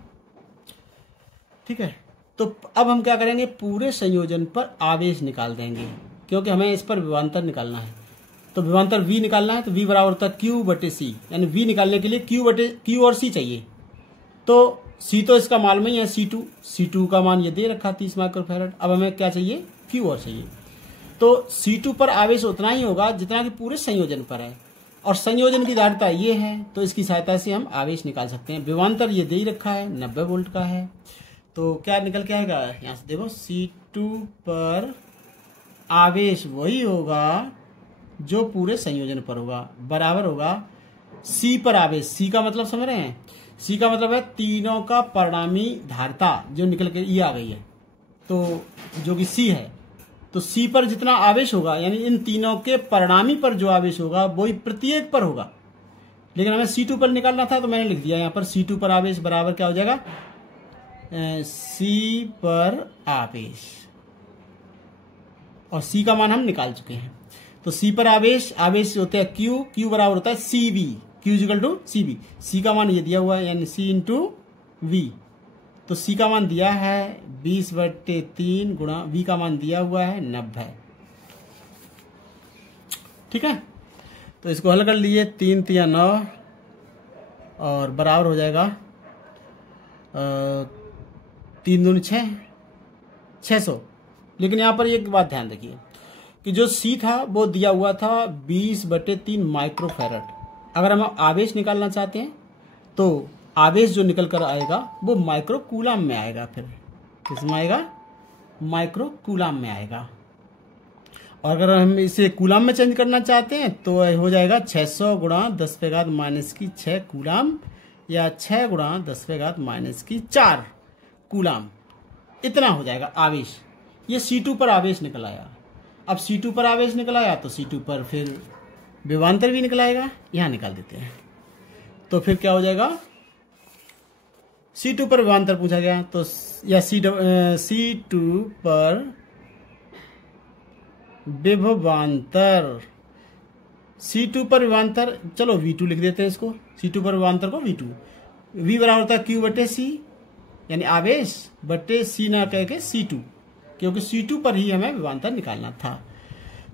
ठीक है, तो अब हम क्या करेंगे, पूरे संयोजन पर आवेश निकाल देंगे, क्योंकि हमें इस पर विभवांतर निकालना है। तो विभवांतर V निकालना है, तो V बराबर होता है Q/C, यानी V निकालने के लिए Q और C चाहिए। तो C तो इसका मान में ही है C2 का मान ये दे रखा 30 माइक्रोफैराड। अब हमें क्या चाहिए, Q और चाहिए। तो C2 पर आवेश उतना ही होगा जितना कि पूरे संयोजन पर है, और संयोजन की धारिता ये है, तो इसकी सहायता से हम आवेश निकाल सकते हैं। विभवांतर ये दे ही रखा है 90 वोल्ट का है, तो क्या निकल के आएगा, यहाँ से देखो C2 पर आवेश वही होगा जो पूरे संयोजन पर होगा, बराबर होगा C पर आवेश। C का मतलब समझ रहे हैं, C का मतलब है तीनों का परिणामी धारिता जो निकल के ये आ गई है, तो जो कि C है, तो C पर जितना आवेश होगा यानी इन तीनों के परिणामी पर जो आवेश होगा वही प्रत्येक पर होगा। लेकिन हमें C2 पर निकालना था तो मैंने लिख दिया यहाँ पर C2 पर आवेश बराबर क्या हो जाएगा, C पर आवेश, और C का मान हम निकाल चुके हैं। तो C पर आवेश होते हैं Q बराबर होता है CV, Q=CV। C का मान ये दिया हुआ है यानी C/V, तो C का मान दिया है 20/3 गुणा V का मान दिया हुआ है 90। ठीक है, तो इसको हल कर लीजिए, 3 तिया 9 और बराबर हो जाएगा 3 दूनी 6, 600। लेकिन यहाँ पर एक बात ध्यान रखिए कि जो C था वो दिया हुआ था 20/3 माइक्रोफैराड। अगर हम आवेश निकालना चाहते हैं तो आवेश जो निकल कर आएगा वो माइक्रो कूलाम में आएगा, फिर किसमें आएगा, माइक्रो कूलाम में आएगा। और अगर हम इसे कूलाम में चेंज करना चाहते हैं तो हो जाएगा 600 गुणा 10⁻⁻⁶ कूलाम, या 6 गुणा 10⁻⁻⁴ कूलाम, इतना हो जाएगा आवेश। ये C2 पर आवेश निकल आया। अब C2 पर आवेश निकल आया तो C2 पर फिर विभवांतर भी निकल आएगा, यहां निकाल देते हैं। तो फिर क्या हो जाएगा, C2 पर विभवांतर पूछा गया तो या C2 पर विभवांतर, C2 पर विभवांतर, चलो V2 लिख देते हैं इसको, C2 पर विभवांतर को V2। V बराबर होता है Q/C यानी आवेश बटे सी ना कह के C2, क्योंकि C2 पर ही हमें विभवांतर निकालना था।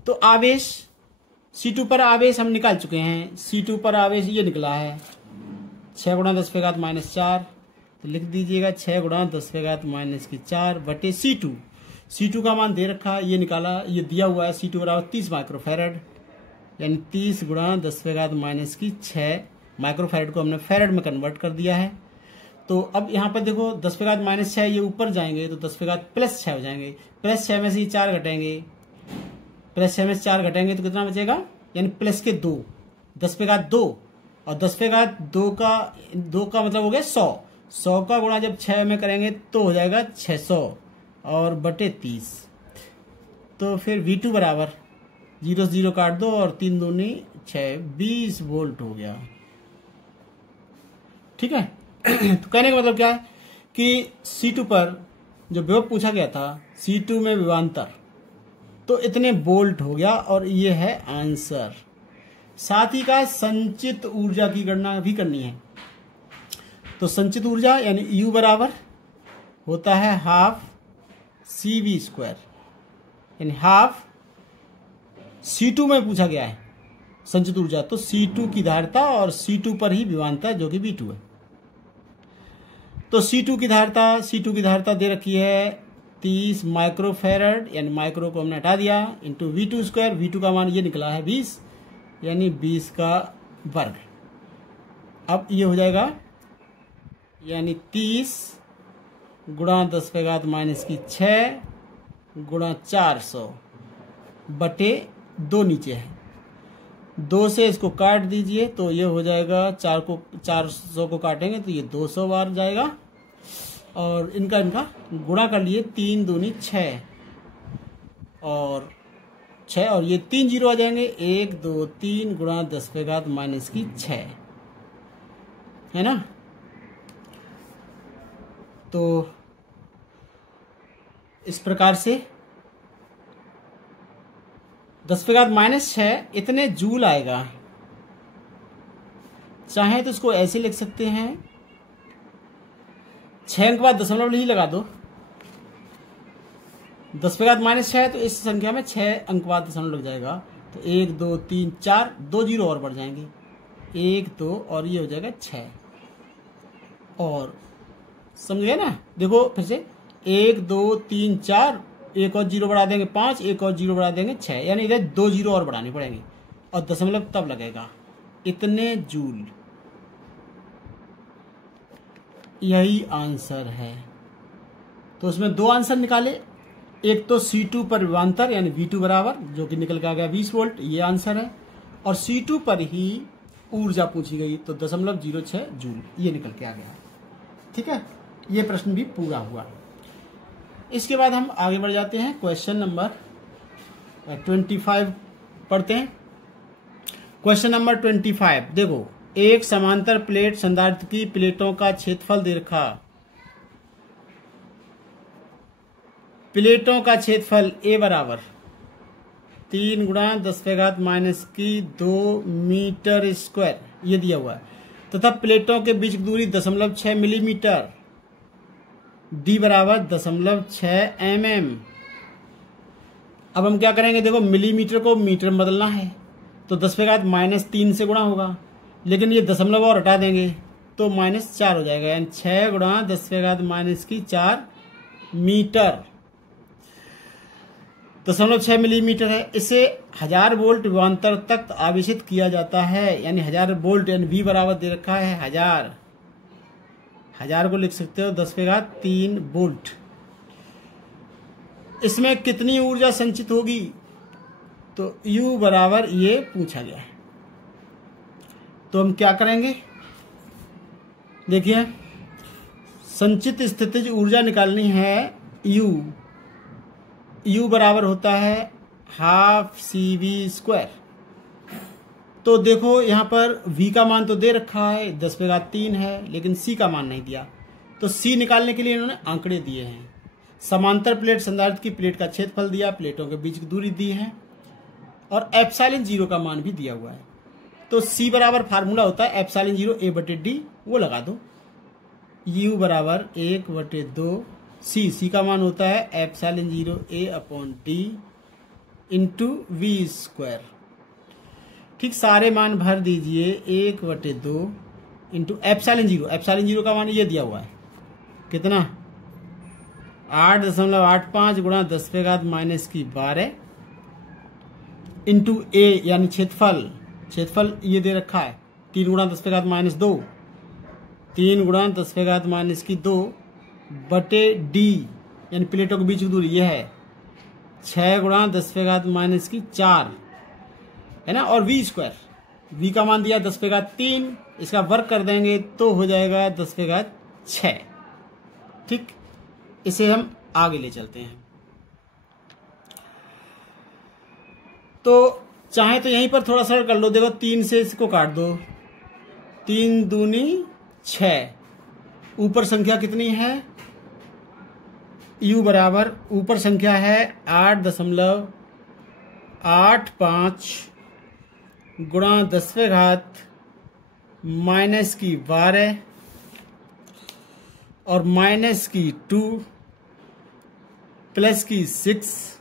तो आवेश C2 पर आवेश हम निकाल चुके हैं। C2 पर आवेश ये निकला है 6 गुणा 10⁻⁴, तो लिख दीजिएगा 6 गुणा 10⁻⁴ बटे C2। C2 का मान दे रखा है, ये निकाला, ये दिया हुआ है C2 बराबर 30 माइक्रोफैरड, यानी 30 गुणा 10⁻⁶ माइक्रोफैरड को हमने फैरड में कन्वर्ट कर दिया है। तो अब यहाँ पर देखो 10⁻⁶ ये ऊपर जाएंगे तो 10⁻+6 हो जाएंगे, +6 में से 4 घटेंगे, +6 में से 4 घटेंगे तो कितना बचेगा, यानी प्लस के 2, 10⁻2 और 10⁻2 का मतलब हो गया 100 का गुणा जब 6 में करेंगे तो हो जाएगा 600 और बटे 30। तो फिर V2 बराबर 0 से 0 काट दो और 3 दूनी 6, 20 वोल्ट हो गया। ठीक है। तो कहने का मतलब क्या है कि C2 पर जो विभव पूछा गया था, C2 में विभवांतर, तो इतने वोल्ट हो गया और ये है आंसर। साथ ही का संचित ऊर्जा की गणना भी करनी है। तो संचित ऊर्जा यानी U बराबर होता है हाफ CV², यानी हाफ C2 में पूछा गया है संचित ऊर्जा, तो C2 की धारिता और C2 पर ही विभवांतर जो कि V2 है। तो C2 की धारिता दे रखी है 30 माइक्रोफैरड, यानी माइक्रो को हमने हटा दिया, इंटू V2²। V2 का मान ये निकला है 20, यानी 20 का वर्ग। अब ये हो जाएगा यानी 30 गुणा 10⁻⁶ गुणा 400 बटे 2 नीचे है, 2 से इसको काट दीजिए तो ये हो जाएगा 400 को काटेंगे तो ये 200 बार जाएगा, और इनका गुणा कर लिए, 3 दूनी 6 और 6 और ये 3 जीरो आ जाएंगे, 1 2 3 गुणा 10⁻⁻⁶ है ना। तो इस प्रकार से 10⁻⁻⁶ इतने जूल आएगा। चाहे तो इसको ऐसे लिख सकते हैं, 6 अंक बाद दशमलव ही लगा दो, 10⁻⁻⁶ तो इस संख्या में 6 अंक बाद दशमलव लग जाएगा, तो 1 2 3 4 2 जीरो और बढ़ जाएंगे, 1 2 और ये हो जाएगा 6। और समझ गए ना, देखो फिर से 1 2 3 4, एक और जीरो बढ़ा देंगे 5, एक और जीरो बढ़ा देंगे 6, यानी इधर 2 जीरो और बढ़ाने पड़ेंगे और दशमलव तब लगेगा, इतने जूल। यही आंसर है। तो उसमें 2 आंसर निकाले, एक तो C2 पर विभवांतर यानी V2 बराबर जो कि निकल के आ गया 20 वोल्ट, ये आंसर है, और C2 पर ही ऊर्जा पूछी गई तो 0.06 जूल ये निकल के आ गया। ठीक है, ये प्रश्न भी पूरा हुआ। इसके बाद हम आगे बढ़ जाते हैं, क्वेश्चन नंबर 25 पढ़ते हैं। क्वेश्चन नंबर 25 देखो, एक समांतर प्लेट संधारित्र की प्लेटों का क्षेत्रफल दे रखा, प्लेटों का क्षेत्रफल A बराबर 3 गुणा 10⁻⁻² मीटर स्क्वायर ये दिया हुआ है, तथा प्लेटों के बीच की दूरी 0.6 मिलीमीटर, D बराबर 0.6 mm। अब हम क्या करेंगे, देखो मिलीमीटर को मीटर में बदलना है तो 10⁻³ से गुणा होगा, लेकिन ये दशमलव और हटा देंगे तो -4 हो जाएगा, यानी 6 गुणा 10⁻⁴ मीटर, 0.6 मिलीमीटर है। इसे 1000 वोल्ट विभवांतर तक आवेशित किया जाता है, यानी 1000 वोल्ट, यानी V बराबर दे रखा है 1000 को लिख सकते हो 10⁻³ वोल्ट। इसमें कितनी ऊर्जा संचित होगी, तो U बराबर ये पूछा गया है। तो हम क्या करेंगे, देखिए संचित स्थितिज ऊर्जा निकालनी है, U बराबर होता है हाफ CV²। तो देखो यहाँ पर V का मान तो दे रखा है 10⁻³ है, लेकिन C का मान नहीं दिया, तो C निकालने के लिए इन्होंने आंकड़े दिए हैं। समांतर प्लेट संधारित्र की प्लेट का क्षेत्रफल दिया, प्लेटों के बीच की दूरी दी है, और ε0 का मान भी दिया हुआ है। तो C बराबर फार्मूला होता है ε0 A/D, वो लगा दो। U बराबर 1/2 सी का मान होता है epsilon 0 A upon D into v square. ठीक, सारे मान भर दीजिए 1/2 इंटू एप्सिलॉन 0 का मान ये दिया हुआ है कितना 8.85 गुणा 10⁻⁻12 इंटू ए यानी क्षेत्रफल ये दे रखा है 3 गुणा 10⁻2 3 गुणा 10⁻2 बटे डी यानी प्लेटों के बीच की दूरी यह है 6 गुणा 10⁻4 है ना, और वी स्क्वायर वी का मान दिया 10⁻3, इसका वर्ग कर देंगे तो हो जाएगा 10⁻6। ठीक, इसे हम आगे ले चलते हैं। तो चाहे तो यहीं पर थोड़ा सा कर लो, देखो 3 से इसको काट दो, 3 दूनी 6, ऊपर संख्या कितनी है u बराबर ऊपर संख्या है 8.85 गुणा 10⁻⁻12 और माइनस की 2 प्लस की 6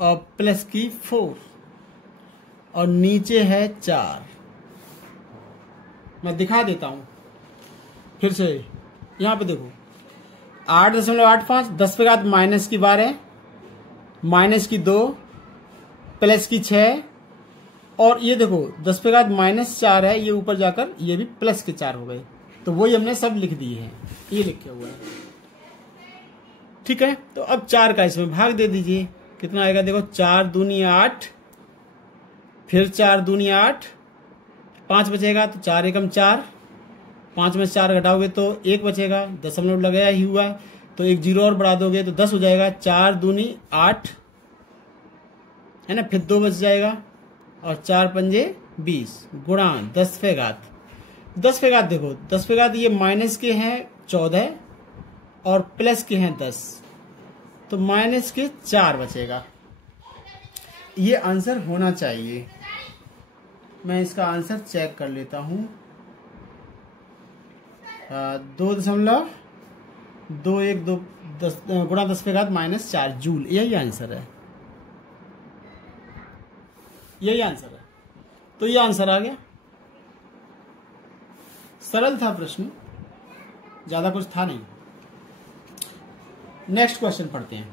और प्लस की 4 और नीचे है 4। मैं दिखा देता हूं फिर से, यहां पे देखो 8.85 10⁻⁻12 माइनस की 2 प्लस की 6 और ये देखो 10⁻⁻4 है, ये ऊपर जाकर ये भी प्लस के 4 हो गए, तो वही हमने सब लिख दिए हैं, ये लिखे हुआ है। ठीक है, तो अब 4 का इसमें भाग दे दीजिए, कितना आएगा देखो 4 दूनी 8 फिर 4 दूनी 8 5 बचेगा, तो 4 एकम 4, 5 में 4 घटाओगे तो 1 बचेगा, दशमलव लगाया ही हुआ, तो 1 0 और बढ़ा दोगे तो 10 हो जाएगा, 4 दूनी 8 है ना, फिर 2 बच जाएगा और 4 पंजे 20 गुणा 10 देखो 10 ये माइनस के हैं 14 और प्लस के हैं 10, तो माइनस के 4 बचेगा। ये आंसर होना चाहिए, मैं इसका आंसर चेक कर लेता हूं, 2.212 गुणा 10⁻⁻4 जूल, यही आंसर है, यही आंसर है। तो ये आंसर आ गया, सरल था प्रश्न, ज्यादा कुछ था नहीं। नेक्स्ट क्वेश्चन पढ़ते हैं।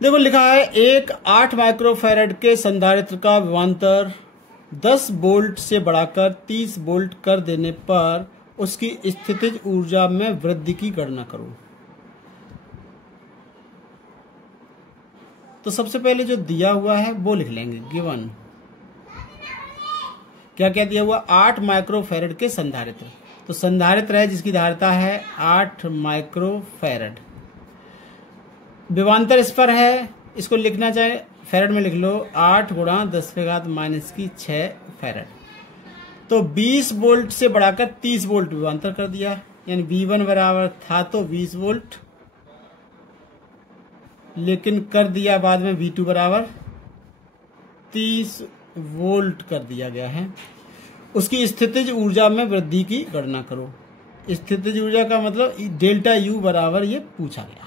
देखो लिखा है एक 8 माइक्रोफैरड के संधारित्र का विभवांतर 10 वोल्ट से बढ़ाकर 30 वोल्ट कर देने पर उसकी स्थितिज ऊर्जा में वृद्धि की गणना करो। तो सबसे पहले जो दिया हुआ है वो लिख लेंगे, गिवन क्या क्या दिया हुआ, 8 माइक्रोफैरड के संधारित्र, तो संधारित्र है जिसकी धारिता है 8 माइक्रोफैरड, विभवांतर इस पर है, इसको लिखना चाहे फैरड में लिख लो 8 गुणा 10⁻⁶ फैरड, तो 20 वोल्ट से बढ़ाकर 30 वोल्ट विभवांतर कर दिया, यानी V1 बराबर था तो 20 वोल्ट, लेकिन कर दिया बाद में V2 बराबर 30 वोल्ट कर दिया गया है। उसकी स्थितिज ऊर्जा में वृद्धि की गणना करो। स्थितिज ऊर्जा का मतलब डेल्टा U बराबर ये पूछा गया।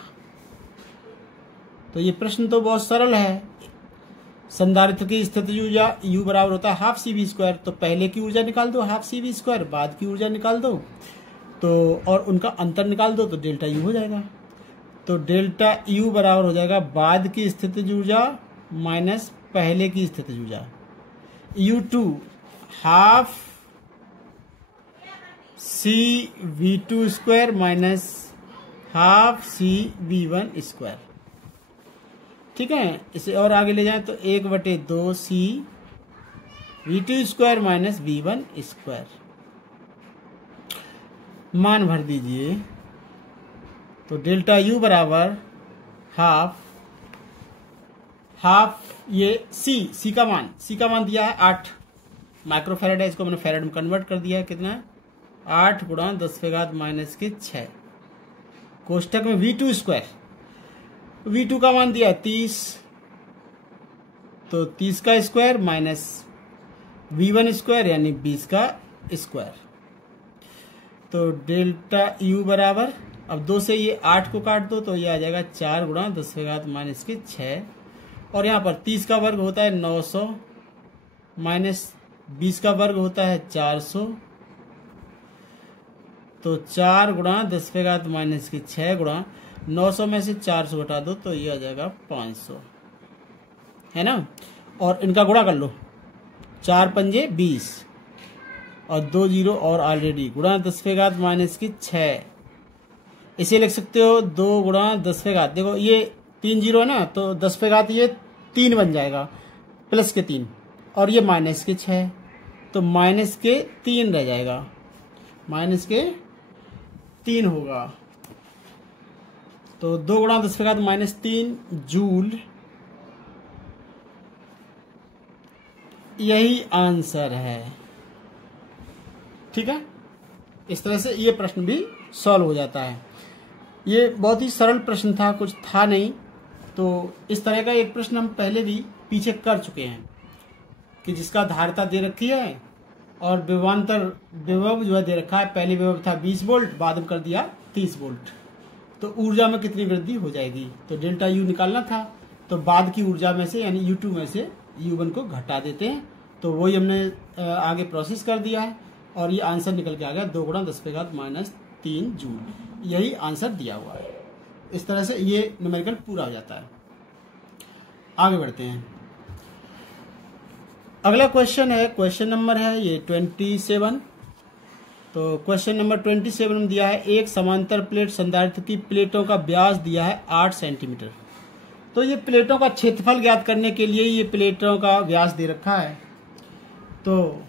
तो ये प्रश्न तो बहुत सरल है, संधारित्र की स्थितिज ऊर्जा U बराबर होता है हाफ CV², तो पहले की ऊर्जा निकाल दो हाफ CV², बाद की ऊर्जा निकाल दो तो और उनका अंतर निकाल दो तो डेल्टा U हो जाएगा। तो डेल्टा U बराबर हो जाएगा बाद की स्थितिज ऊर्जा माइनस पहले की स्थितिज ऊर्जा, U2 half CV2² minus half CV1²। ठीक है, इसे और आगे ले जाएं तो 1/2 CV2² माइनस V1²। मान भर दीजिए, तो डेल्टा U बराबर हाफ ये C का मान दिया है 8 माइक्रोफैरड है, इसको मैंने फैरड में कन्वर्ट कर दिया है, कितना है 8 गुणा 10⁻⁶ कोष्टक में V2 का मान दिया है 30, तो 30 का स्क्वायर माइनस V1² यानी 20 का स्क्वायर। तो डेल्टा यू बराबर, अब 2 से ये 8 को काट दो तो ये आ जाएगा 4 गुणा 10⁻⁻6। और यहाँ पर 30 का वर्ग होता है 900 माइनस 20 का वर्ग होता है 400। तो 4 गुणा 10⁻⁻6 गुणा 900 में से 400 घटा दो तो ये आ जाएगा 500, है ना। और इनका गुणा कर लो, 4 पंजे 20 और 2 जीरो और ऑलरेडी गुणा 10⁻⁻6। इसे लिख सकते हो 2 गुणा 10, देखो ये 3 जीरो है ना, तो 10 ये 3 बन जाएगा, प्लस के 3 और ये माइनस के 6, तो माइनस के 3 रह जाएगा, माइनस के 3 होगा। तो 2 गुणा 10⁻³ जूल, यही आंसर है। ठीक है, इस तरह से ये प्रश्न भी सॉल्व हो जाता है। ये बहुत ही सरल प्रश्न था, कुछ था नहीं। तो इस तरह का एक प्रश्न हम पहले भी पीछे कर चुके हैं कि जिसका धारिता दे रखी है और विभवांतर विभव जो है दे रखा है। पहले विभव था 20 वोल्ट, बाद में कर दिया 30 वोल्ट। तो ऊर्जा में कितनी वृद्धि हो जाएगी, तो डेल्टा यू निकालना था। तो बाद की ऊर्जा में से यानी U2 में से U1 को घटा देते हैं। तो वही हमने आगे प्रोसेस कर दिया है और ये आंसर निकल के आ गया 2 गुणा 10⁻³ जूल। यही आंसर दिया हुआ है। इस तरह से ये न्यूमेरिकल पूरा हो जाता है। आगे बढ़ते हैं। अगला क्वेश्चन है, क्वेश्चन नंबर है ये 27। तो क्वेश्चन नंबर 27 में दिया है एक समांतर प्लेट संधारित्र की प्लेटों का व्यास दिया है 8 सेंटीमीटर। तो ये प्लेटों का क्षेत्रफल ज्ञात करने के लिए ये प्लेटों का व्यास दे रखा है, तो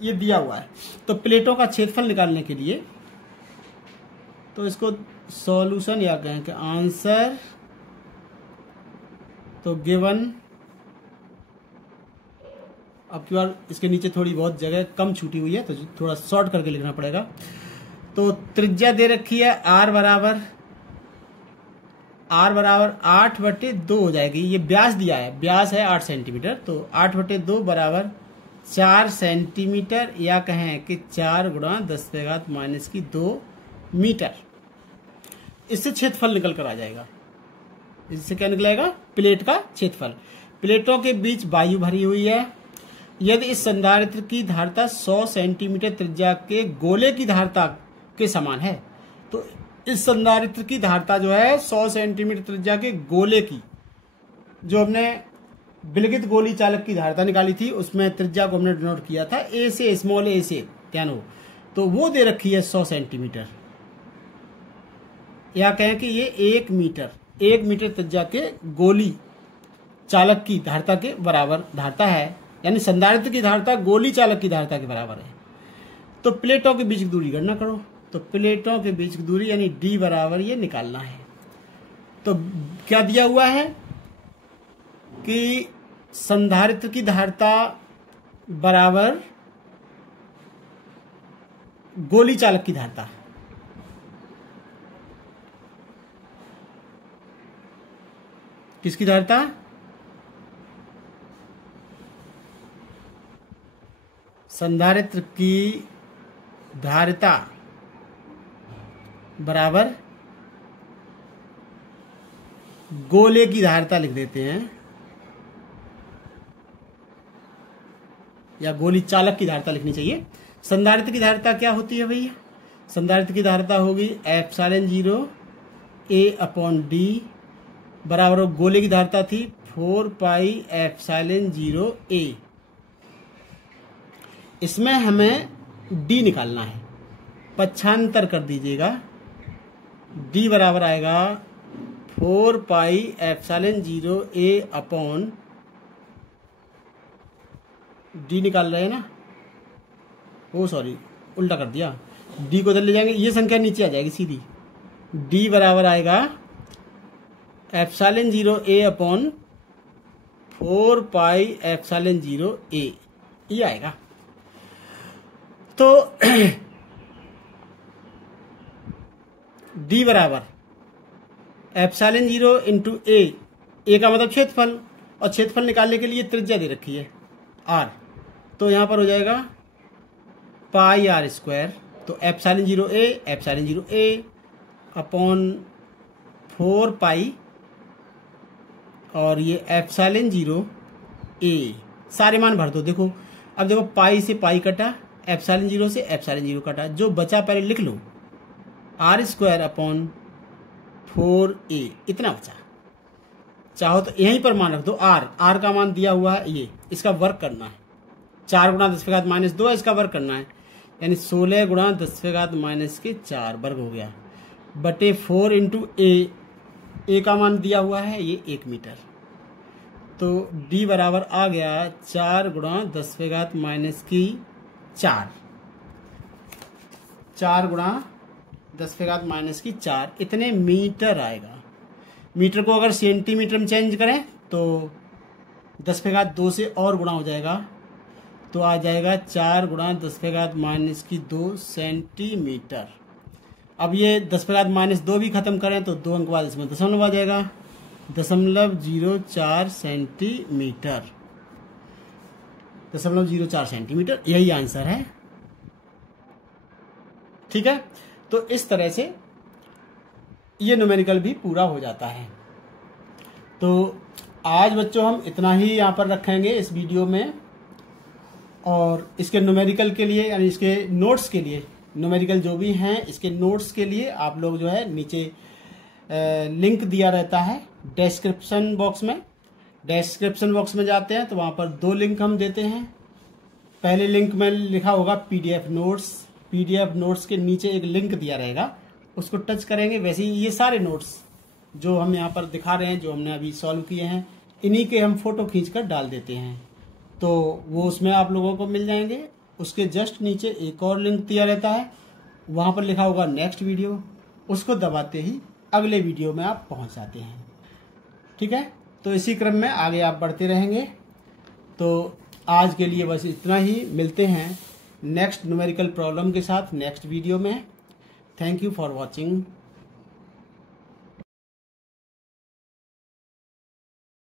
ये दिया हुआ है। तो प्लेटों का क्षेत्रफल निकालने के लिए तो इसको सॉल्यूशन या कहें कि आंसर, तो गिवन, अब की बार इसके नीचे थोड़ी बहुत जगह कम छूटी हुई है तो थोड़ा शॉर्ट करके लिखना पड़ेगा। तो त्रिज्या दे रखी है r बराबर 8/2 हो जाएगी। ये व्यास दिया है, व्यास है 8 सेंटीमीटर, तो 8/2 बराबर 4 सेंटीमीटर या कहें कि 4 गुणा 10⁻⁻² मीटर। इससे क्षेत्रफल निकल कर आ जाएगा। इससे क्या निकलेगा, प्लेट का क्षेत्रफल। प्लेटों के बीच वायु भरी हुई है। यदि इस संधारित्र की धारिता 100 सेंटीमीटर त्रिज्या के गोले की धारिता के समान है, तो इस संधारित्र की धारिता जो है 100 सेंटीमीटर त्रिज्या के गोले की, जो हमने विलगित गोली चालक की धारिता निकाली थी उसमें त्रिज्या को हमने डिनोट किया था ए से, स्मॉल ए से, ध्यान हो, तो वो दे रखी है 100 सेंटीमीटर या कहें कि ये 1 मीटर त्रिज्या के गोली चालक की धारिता के बराबर धारिता है, यानी संधारित्र की धारिता गोली चालक की धारिता के बराबर है। तो प्लेटों के बीच की दूरी गणना करो। तो प्लेटों के बीच की दूरी यानी d बराबर ये निकालना है। तो क्या दिया हुआ है कि संधारित्र की धारिता बराबर गोली चालक की धारिता। किसकी धारिता, संधारित्र की धारिता बराबर गोले की धारिता लिख देते हैं, या गोली चालक की धारिता लिखनी चाहिए। संधारित्र की धारिता क्या होती है भैया, संधारित्र की धारिता होगी ε0 A/d बराबर गोले की धारिता थी 4πε0 A। इसमें हमें d निकालना है, पक्षांतर कर दीजिएगा। d बराबर आएगा 4πε0 A/, d निकाल रहे हैं ना, ओ सॉरी उल्टा कर दिया, d को इधर ले जाएंगे, ये संख्या नीचे आ जाएगी सीधी। d बराबर आएगा ε0 A/, 4πε0 A, ये आएगा। तो d बराबर ε0 इंटू a का मतलब क्षेत्रफल, और क्षेत्रफल निकालने के लिए त्रिज्या दे रखी है r, तो यहां पर हो जाएगा पाई आर स्क्वायर, तो एप्सिलॉन 0 ए अपॉन 4 पाई और ये एप्सिलॉन 0 ए, सारे मान भर दो। देखो अब देखो पाई से पाई कटा, एप्सिलॉन 0 से एप्सिलॉन 0 कटा, जो बचा पहले लिख लो, आर स्क्वायर अपॉन 4a, इतना बचा। चाहो तो यहीं पर मान रख दो, आर का मान दिया हुआ है, ये इसका वर्क करना है, 4 गुणा 10⁻2 इसका वर्क करना है, यानी 16 गुणा 10⁻4 वर्ग हो गया, बटे 4 इंटू ए का मान दिया हुआ है ये 1 मीटर, तो d बराबर आ गया 4 गुणा 10⁻4, 4 गुणा 10⁻4 इतने मीटर आएगा। मीटर को अगर सेंटीमीटर में चेंज करें तो 10⁻2 से और गुणा हो जाएगा, तो आ जाएगा 4 गुणा 10⁻2 सेंटीमीटर। अब ये 10⁻2 भी खत्म करें तो 2 अंक बाद इसमें दशमलव आ जाएगा, 0.04 सेंटीमीटर, 0.04 सेंटीमीटर, यही आंसर है। ठीक है, तो इस तरह से ये न्यूमेरिकल भी पूरा हो जाता है। तो आज बच्चों हम इतना ही यहाँ पर रखेंगे इस वीडियो में, और इसके न्यूमेरिकल के लिए यानी इसके नोट्स के लिए, न्यूमेरिकल जो भी हैं इसके नोट्स के लिए आप लोग जो है नीचे लिंक दिया रहता है डिस्क्रिप्शन बॉक्स में। डिस्क्रिप्शन बॉक्स में जाते हैं तो वहाँ पर 2 लिंक हम देते हैं। पहले लिंक में लिखा होगा पीडीएफ नोट्स, पीडीएफ नोट्स के नीचे एक लिंक दिया रहेगा, उसको टच करेंगे। वैसे ही ये सारे नोट्स जो हम यहाँ पर दिखा रहे हैं, जो हमने अभी सॉल्व किए हैं, इन्हीं के हम फोटो खींचकर डाल देते हैं, तो वो उसमें आप लोगों को मिल जाएंगे। उसके जस्ट नीचे एक और लिंक दिया रहता है, वहाँ पर लिखा होगा नेक्स्ट वीडियो, उसको दबाते ही अगले वीडियो में आप पहुँच जाते हैं। ठीक है, तो इसी क्रम में आगे आप बढ़ते रहेंगे। तो आज के लिए बस इतना ही, मिलते हैं नेक्स्ट न्यूमेरिकल प्रॉब्लम के साथ नेक्स्ट वीडियो में। Thank you for watching.